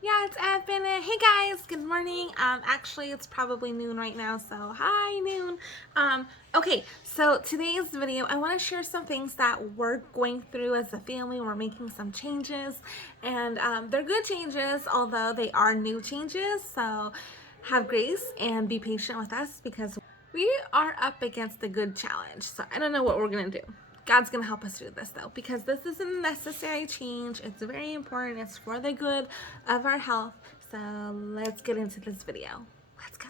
Yeah, it's Bennett. Hey guys, good morning. Actually, it's probably noon right now, so hi noon. Okay, so today's video, I want to share some things that we're going through as a family. We're making some changes, and they're good changes, although they are new changes. So have grace and be patient with us because we are up against the good challenge. So I don't know what we're gonna do. God's gonna help us through this though, because this is a necessary change. It's very important. It's for the good of our health. So let's get into this video. Let's go.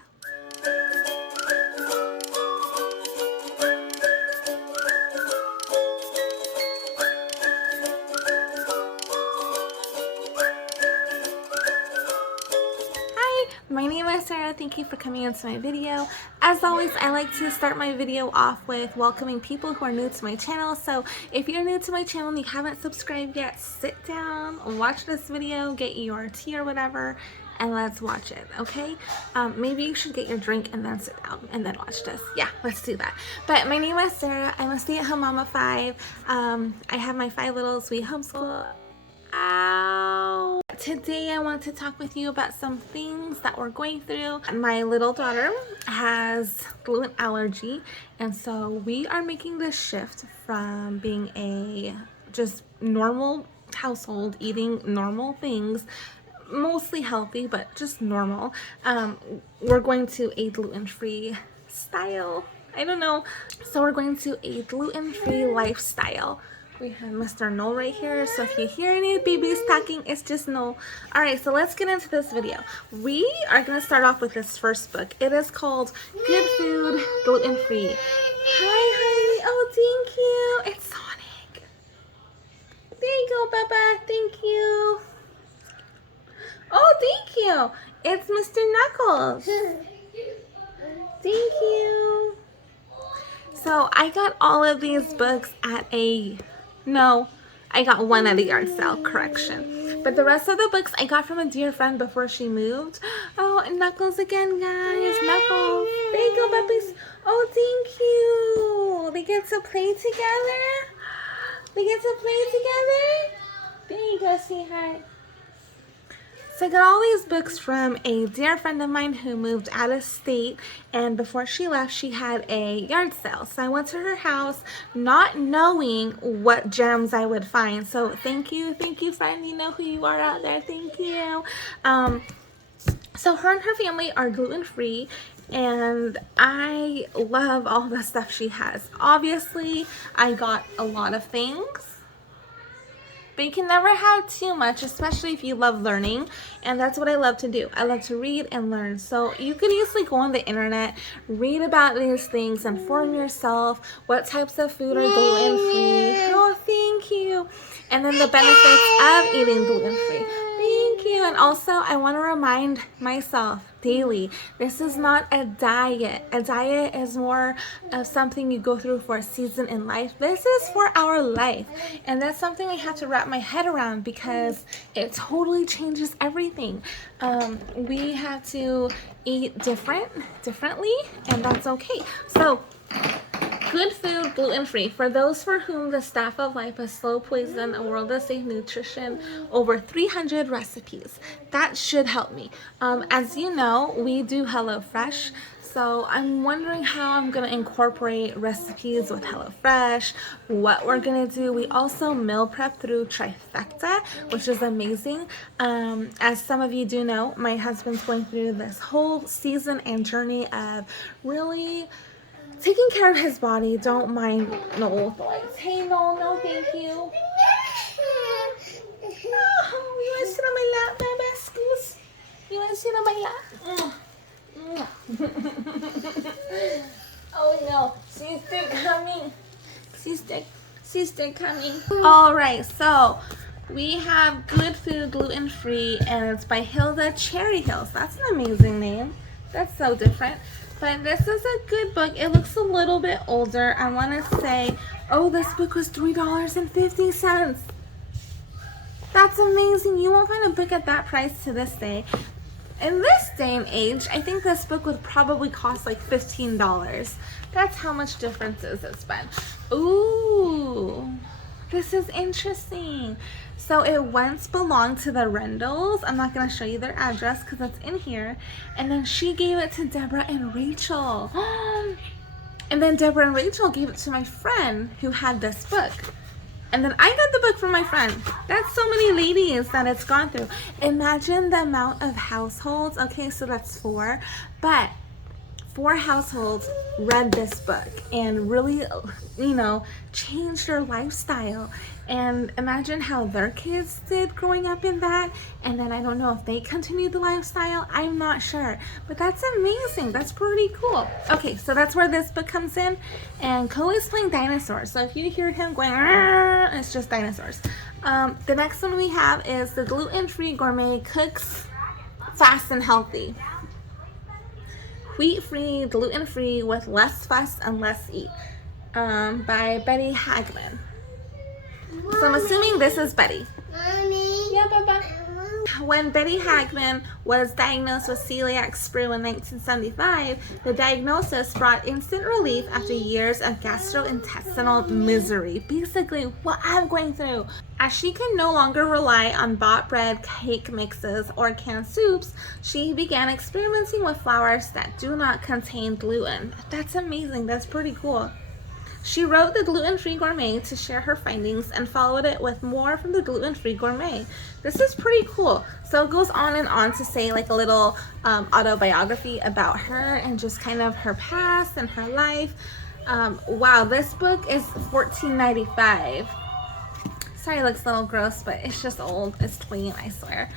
Hi, my name is Sarah. Thank you for coming into my video. As always, I like to start my video off with welcoming people who are new to my channel. So if you're new to my channel and you haven't subscribed yet, sit down, watch this video, get your tea or whatever, and let's watch it, okay? Maybe you should get your drink and then sit down and then watch this. Yeah, let's do that. But my name is Sarah. I'm a stay-at-home mom of 5. I have my 5 littles. We homeschool. Ow! Today I want to talk with you about some things that we're going through. My little daughter has gluten allergy, and so we are making this shift from being a just normal household, eating normal things, mostly healthy, but just normal. We're going to a gluten-free style. I don't know. So we're going to a gluten-free lifestyle. We have Mr. Noel right here, so if you hear any babies talking, it's just Noel. Alright, so let's get into this video. We are going to start off with this first book. It is called Good Food, Gluten-free. Hi, honey. Oh, thank you. It's Sonic. There you go, Bubba. Thank you. Oh, thank you. It's Mr. Knuckles. Thank you. So I got all of these books at I got one at a yard sale, correction. But the rest of the books I got from a dear friend before she moved. Oh, and Knuckles again, guys. Knuckles. There you go, puppies. Oh, thank you. They get to play together. They get to play together. There you go, sweetheart. So I got all these books from a dear friend of mine who moved out of state, and before she left she had a yard sale. So I went to her house not knowing what gems I would find. So thank you friend, you know who you are out there, thank you. So her and her family are gluten-free, and I love all the stuff she has. Obviously I got a lot of things, but you can never have too much, especially if you love learning, and that's what I love to do. I love to read and learn. So you could easily go on the internet, read about these things, inform yourself what types of food are gluten-free. Oh, thank you. And then the benefits of eating gluten-free. Thank you. And also, I want to remind myself daily, this is not a diet. A diet is more of something you go through for a season in life. This is for our life. And that's something I have to wrap my head around because it totally changes everything. We have to eat differently, and that's okay. So, good food, gluten-free. For those for whom the staff of life is slow poison, a world of safe nutrition, over 300 recipes. That should help me. As you know, we do HelloFresh. So I'm wondering how I'm going to incorporate recipes with HelloFresh, what we're going to do. We also meal prep through Trifecta, which is amazing. As some of you do know, my husband's going through this whole season and journey of really taking care of his body. Don't mind Noel with the lights. Hey, Noel, no thank you. Oh, you want to sit on my lap, baby? Excuse? You want to sit on my lap? Oh no, sister coming. Sister coming. Alright, so we have Good Food, Gluten-free, and it's by Hilda Cherry Hills. That's an amazing name. That's so different. But this is a good book. It looks a little bit older. I want to say, oh, this book was $3.50. That's amazing. You won't find a book at that price to this day. In this day and age, I think this book would probably cost like $15. That's how much difference it's been. Ooh, This is interesting. So it once belonged to the Rendels. I'm not going to show you their address because it's in here. And then she gave it to Deborah and Rachel. And then Deborah and Rachel gave it to my friend who had this book. And then I got the book from my friend. That's so many ladies that it's gone through. Imagine the amount of households. Okay, so that's 4. But 4 households read this book and really, you know, changed their lifestyle. And imagine how their kids did growing up in that. And then I don't know if they continued the lifestyle. I'm not sure. But that's amazing. That's pretty cool. Okay, so that's where this book comes in. And Chloe's playing dinosaurs. So if you hear him going, it's just dinosaurs. The next one we have is the Gluten-free Gourmet Cooks Fast and Healthy. Wheat-free, gluten-free with less fuss and less eat, by Betty Hagman. So I'm assuming this is Betty. Mommy. Yeah, Baba. When Betty Hagman was diagnosed with celiac sprue in 1975, the diagnosis brought instant relief after years of gastrointestinal misery. Basically, what I'm going through. As she could no longer rely on bought bread, cake mixes, or canned soups, she began experimenting with flours that do not contain gluten. That's amazing. That's pretty cool. She wrote the Gluten-free Gourmet to share her findings and followed it with more from the Gluten-free Gourmet. This is pretty cool. So it goes on and on to say like a little autobiography about her and just kind of her past and her life. Wow, this book is $14.95. Sorry, it looks a little gross, but it's just old. It's clean, I swear.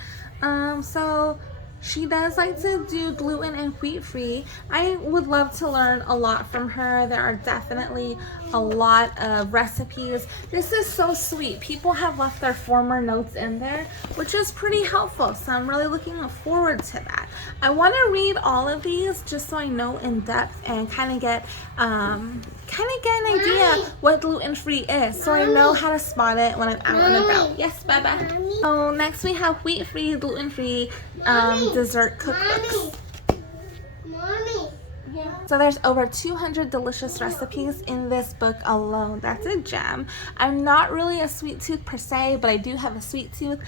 So she does like to do gluten and wheat free. I would love to learn a lot from her. There are definitely a lot of recipes. This is so sweet. People have left their former notes in there, which is pretty helpful. So I'm really looking forward to that. I want to read all of these just so I know in depth and kind of get an idea what gluten-free is, so I know how to spot it when I'm out and about. Yes, Baba. Oh, next we have wheat-free, gluten-free dessert cookbooks. Mommy. Yeah. So there's over 200 delicious recipes in this book alone. That's a gem. I'm not really a sweet tooth per se, but I do have a sweet tooth.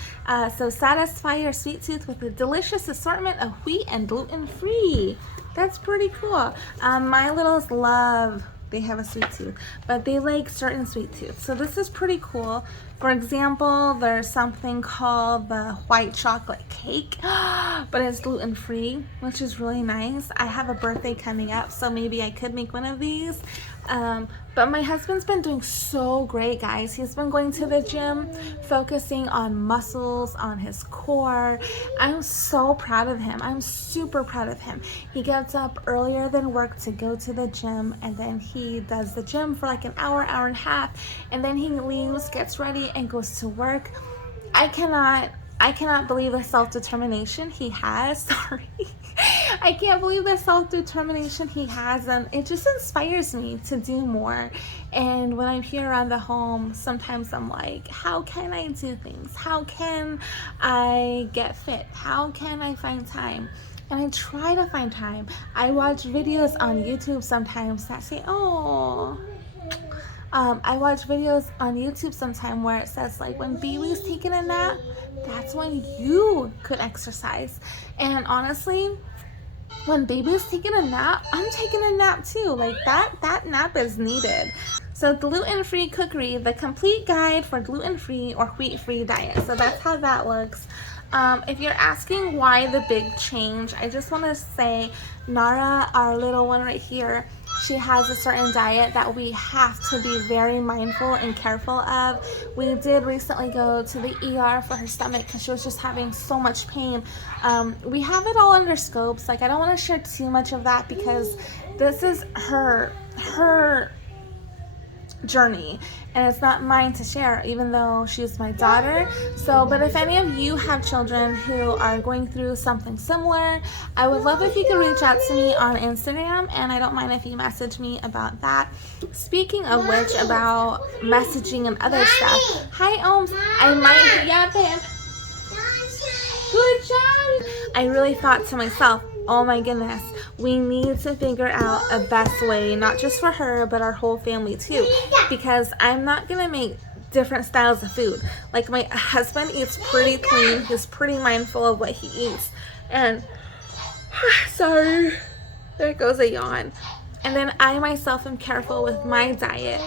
So satisfy your sweet tooth with a delicious assortment of wheat and gluten-free. That's pretty cool. My littles love, they have a sweet tooth, but they like certain sweet tooths. So this is pretty cool. For example, there's something called the white chocolate cake, but it's gluten-free, which is really nice. I have a birthday coming up, so maybe I could make one of these. But my husband's been doing so great, guys. He's been going to the gym, focusing on muscles, on his core. I'm so proud of him. I'm super proud of him. He gets up earlier than work to go to the gym, and then he does the gym for like an hour, hour and a half, and then he leaves, gets ready, and goes to work. I cannot believe the self-determination he has. Sorry. I can't believe the self-determination he has, and it just inspires me to do more. And when I'm here around the home, sometimes I'm like, how can I do things? How can I get fit? How can I find time? And I try to find time. I watch videos on YouTube sometimes that say, I watch videos on YouTube sometime where it says like when baby's taking a nap, that's when you could exercise. And honestly, when baby's taking a nap, I'm taking a nap too. Like that nap is needed. So gluten-free cookery, the complete guide for gluten-free or wheat-free diet. So that's how that looks. If you're asking why the big change, I just want to say Nara, our little one right here, she has a certain diet that we have to be very mindful and careful of. We did recently go to the ER for her stomach because she was just having so much pain. We have it all under scopes. Like, I don't want to share too much of that because this is her journey and it's not mine to share, even though she's my daughter. So, but if any of you have children who are going through something similar, I would love if you could reach out to me on Instagram, and I don't mind if you message me about that. Speaking of which, about messaging and other stuff. Hi, Ohms. I might, yeah, babe. Good job. I really thought to myself, oh my goodness, we need to figure out a best way, not just for her, but our whole family too. Because I'm not going to make different styles of food. Like my husband eats pretty clean. He's pretty mindful of what he eats. And sorry, there goes a yawn. And then I myself am careful with my diet.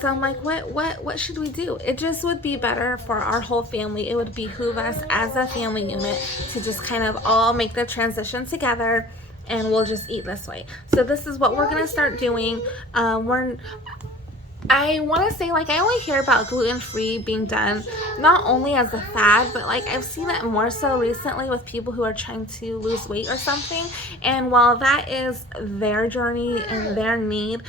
So I'm like, what should we do? It just would be better for our whole family. It would behoove us as a family unit to just kind of all make the transition together, and we'll just eat this way. So this is what we're gonna start doing. I want to say, like, I only hear about gluten-free being done not only as a fad, but like I've seen it more so recently with people who are trying to lose weight or something. And while that is their journey and their need,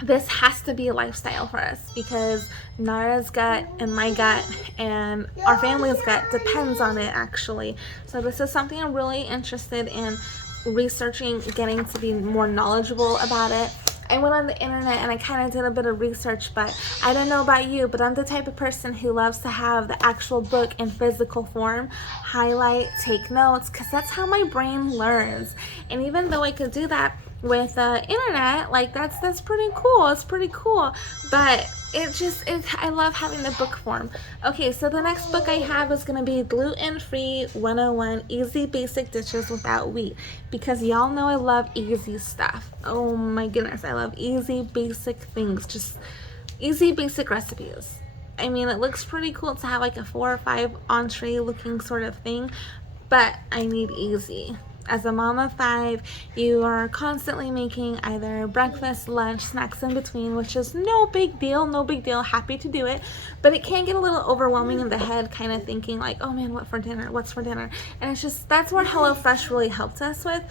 this has to be a lifestyle for us, because Nara's gut and my gut and our family's gut depends on it, actually. So this is something I'm really interested in researching, getting to be more knowledgeable about it. I went on the internet and I kind of did a bit of research, but I don't know about you, but I'm the type of person who loves to have the actual book in physical form, highlight, take notes, because that's how my brain learns. And even though I could do that with internet, like that's pretty cool. It's pretty cool, but I love having the book form. Okay, so the next book I have is going to be Gluten-free 101 Easy Basic Dishes Without Wheat, because y'all know I love easy stuff. Oh my goodness, I love easy basic things, just easy basic recipes. I mean, it looks pretty cool to have like a 4 or 5 entree looking sort of thing, but I need easy. As a mom of 5, you are constantly making either breakfast, lunch, snacks in between, which is no big deal, happy to do it, but it can get a little overwhelming in the head, kind of thinking like, oh man, what's for dinner? And it's just, that's where HelloFresh really helped us with.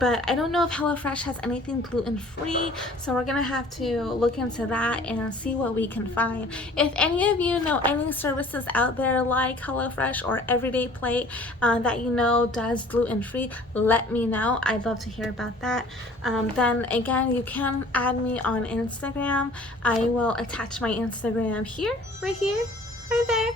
But I don't know if HelloFresh has anything gluten-free, so we're gonna have to look into that and see what we can find. If any of you know any services out there like HelloFresh or Everyday Plate that you know does gluten-free, let me know. I'd love to hear about that. Then again, you can add me on Instagram. I will attach my Instagram here, right there.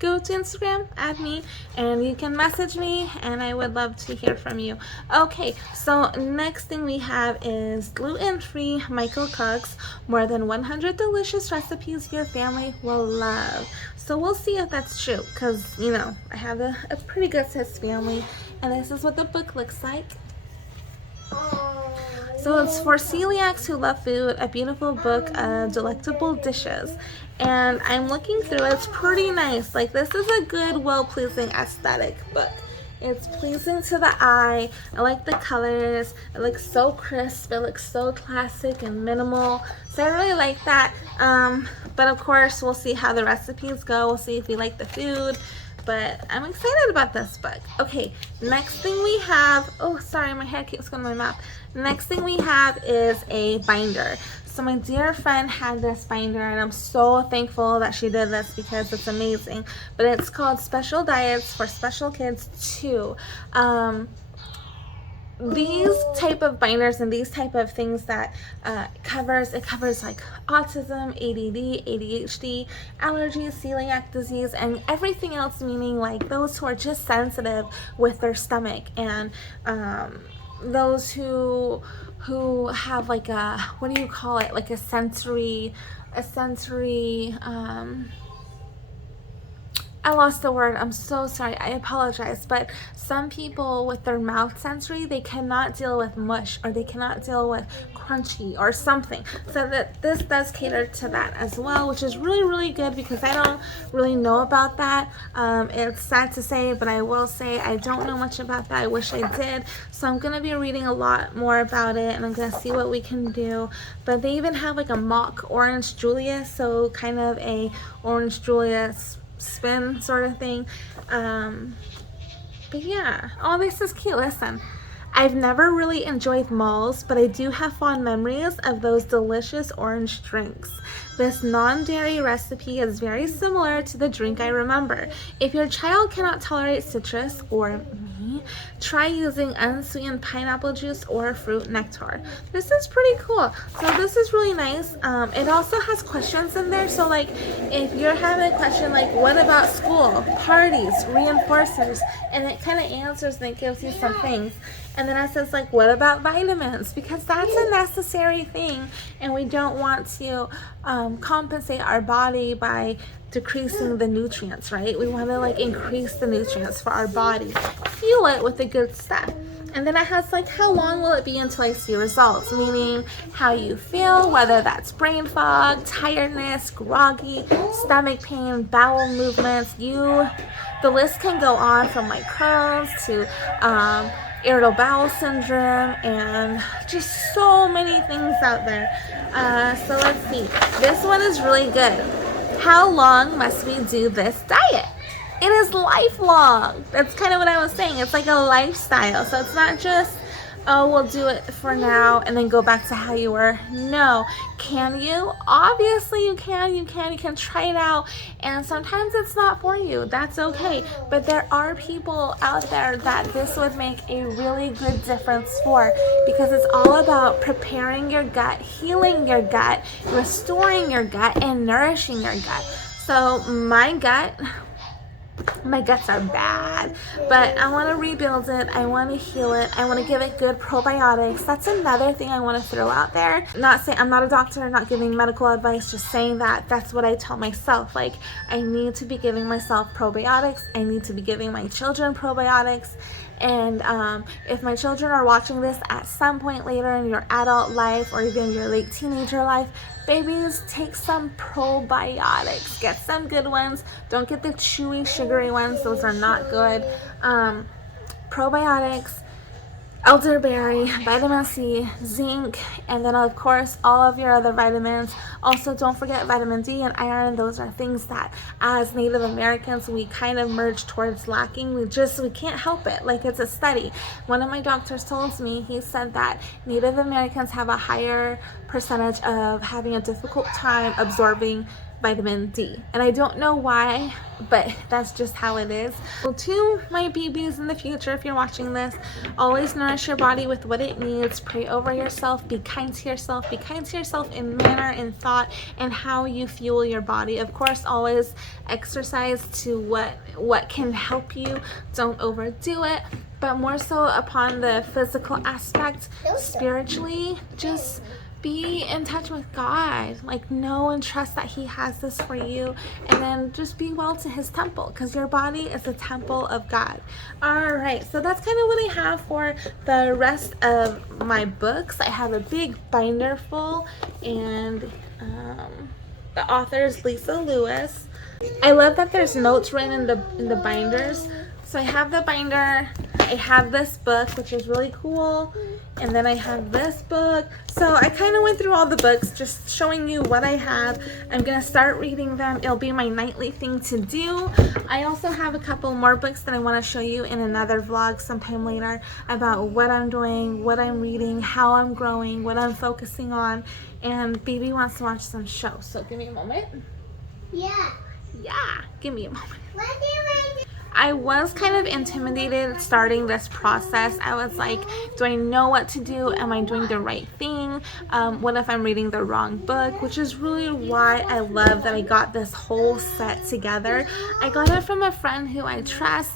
Go to Instagram, add me, and you can message me, and I would love to hear from you. Okay, so next thing we have is gluten-free Michael Cooks, more than 100 delicious recipes your family will love. So we'll see if that's true, because, you know, I have a pretty good sized family, and this is what the book looks like. So it's for celiacs who love food, a beautiful book of delectable dishes. And I'm looking through it. It's pretty nice. Like, this is a good, well-pleasing aesthetic book. It's pleasing to the eye. I like the colors. It looks so crisp. It looks so classic and minimal. So I really like that. But of course, we'll see how the recipes go. We'll see if we like the food. But I'm excited about this book. Okay, next thing we have, oh sorry, my hair keeps going in my mouth. Next thing we have is a binder. So my dear friend had this binder, and I'm so thankful that she did this because it's amazing. But it's called Special Diets for Special Kids 2. These type of binders and these type of things that it covers like autism, ADD, ADHD, allergies, celiac disease, and everything else, meaning like those who are just sensitive with their stomach, and those who have like a, what do you call it, like a sensory I lost the word. I'm so sorry. I apologize. But some people with their mouth sensory, they cannot deal with mush, or they cannot deal with crunchy or something. So that this does cater to that as well, which is really, really good, because I don't really know about that. It's sad to say, but I will say I don't know much about that. I wish I did. So I'm going to be reading a lot more about it, and I'm going to see what we can do. But they even have like a mock Orange Julius, so kind of a Orange Julius spin sort of thing. But yeah, oh, this is cute. Listen, I've never really enjoyed malls, but I do have fond memories of those delicious orange drinks. This non-dairy recipe is very similar to the drink I remember. If your child cannot tolerate citrus, or me, Try using unsweetened pineapple juice or fruit nectar. This is pretty cool. So this is really nice. It also has questions in there. So like if you're having a question like what about school, parties, reinforcers, and it kind of answers and it gives you some things. And then it says like what about vitamins, because that's a necessary thing and we don't want to compensate our body by decreasing the nutrients, right? We want to like increase the nutrients for our body, fuel it with the good stuff. And then it has like how long will it be until I see results, meaning how you feel, whether that's brain fog, tiredness, groggy, stomach pain, bowel movements. The list can go on from like Crohn's to irritable bowel syndrome and just so many things out there. So let's see. This one is really good. How long must we do this diet? It is lifelong. That's kind of what I was saying. It's like a lifestyle. So it's not just, oh, we'll do it for now and then go back to how you were. No. Can you? Obviously you can. You can try it out. And sometimes it's not for you. That's okay. But there are people out there that this would make a really good difference for, because it's all about preparing your gut, healing your gut, restoring your gut, and nourishing your gut. So my guts are bad, but I want to rebuild it. I want to heal it. I want to give it good probiotics. That's another thing I want to throw out there. Not saying I'm not a doctor, not giving medical advice, just saying that that's what I tell myself. Like, I need to be giving myself probiotics. I need to be giving my children probiotics. And if my children are watching this at some point later in your adult life or even your late teenager life, babies, take some probiotics. Get some good ones. Don't get the chewy, sugary ones. Those are not good. Probiotics, elderberry, vitamin C, zinc, and then of course all of your other vitamins. Also, don't forget vitamin D and iron. Those are things that as Native Americans we kind of merge towards lacking. We can't help it. Like, it's a study. One of my doctors told me, he said that Native Americans have a higher percentage of having a difficult time absorbing vitamin D, and I don't know why, but that's just how it is. So to my babies in the future, if you're watching this, always nourish your body with what it needs. Pray over yourself. Be kind to yourself. Be kind to yourself in manner, in thought, and how you fuel your body. Of course, always exercise to what can help you. Don't overdo it, but more so upon the physical aspect. Spiritually, just be in touch with God, like know and trust that He has this for you, and then just be well to His temple, because your body is a temple of God. All right, so that's kind of what I have for the rest of my books. I have a big binder full, and the author is Lisa Lewis. I love that there's notes written in the binders. So I have the binder, I have this book, which is really cool, and then I have this book. So I kind of went through all the books, just showing you what I have. I'm going to start reading them. It'll be my nightly thing to do. I also have a couple more books that I want to show you in another vlog sometime later about what I'm doing, what I'm reading, how I'm growing, what I'm focusing on, and baby wants to watch some shows. So give me a moment. Yeah. Give me a moment. What do you want? I was kind of intimidated starting this process. I was like, do I know what to do? Am I doing the right thing? What if I'm reading the wrong book? Which is really why I love that I got this whole set together. I got it from a friend who I trust.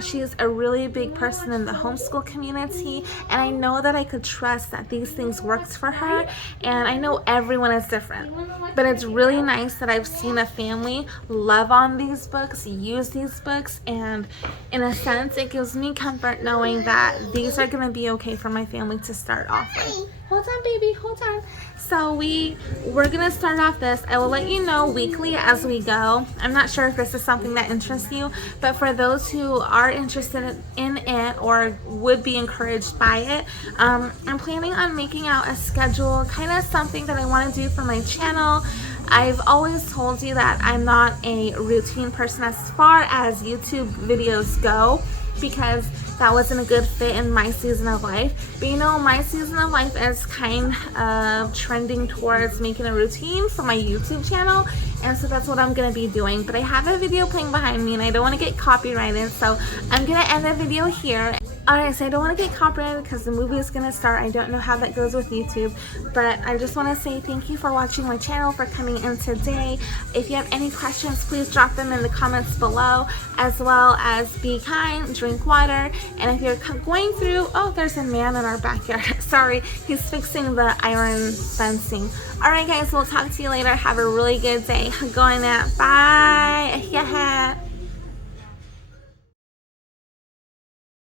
She's a really big person in the homeschool community, and I know that I could trust that these things works for her. And I know everyone is different, but it's really nice that I've seen a family love on these books, use these books, and in a sense it gives me comfort knowing that these are going to be okay for my family to start off with. Hold on, baby, hold on. So we're gonna start off this. I will let you know weekly as we go. I'm not sure if this is something that interests you, but for those who are interested in it or would be encouraged by it, I'm planning on making out a schedule, kind of something that I want to do for my channel. I've always told you that I'm not a routine person as far as YouTube videos go, because that wasn't a good fit in my season of life. But you know, my season of life is kind of trending towards making a routine for my YouTube channel, And so that's what I'm gonna be doing. But I have a video playing behind me and I don't want to get copyrighted, so I'm gonna end the video here. Alright, so I don't want to get copyrighted because the movie is going to start. I don't know how that goes with YouTube, but I just want to say thank you for watching my channel, for coming in today. If you have any questions, please drop them in the comments below, as well as be kind, drink water, and if you're going through, oh, there's a man in our backyard. Sorry, he's fixing the iron fencing. Alright guys, we'll talk to you later. Have a really good day. Going out. Bye. Yeah.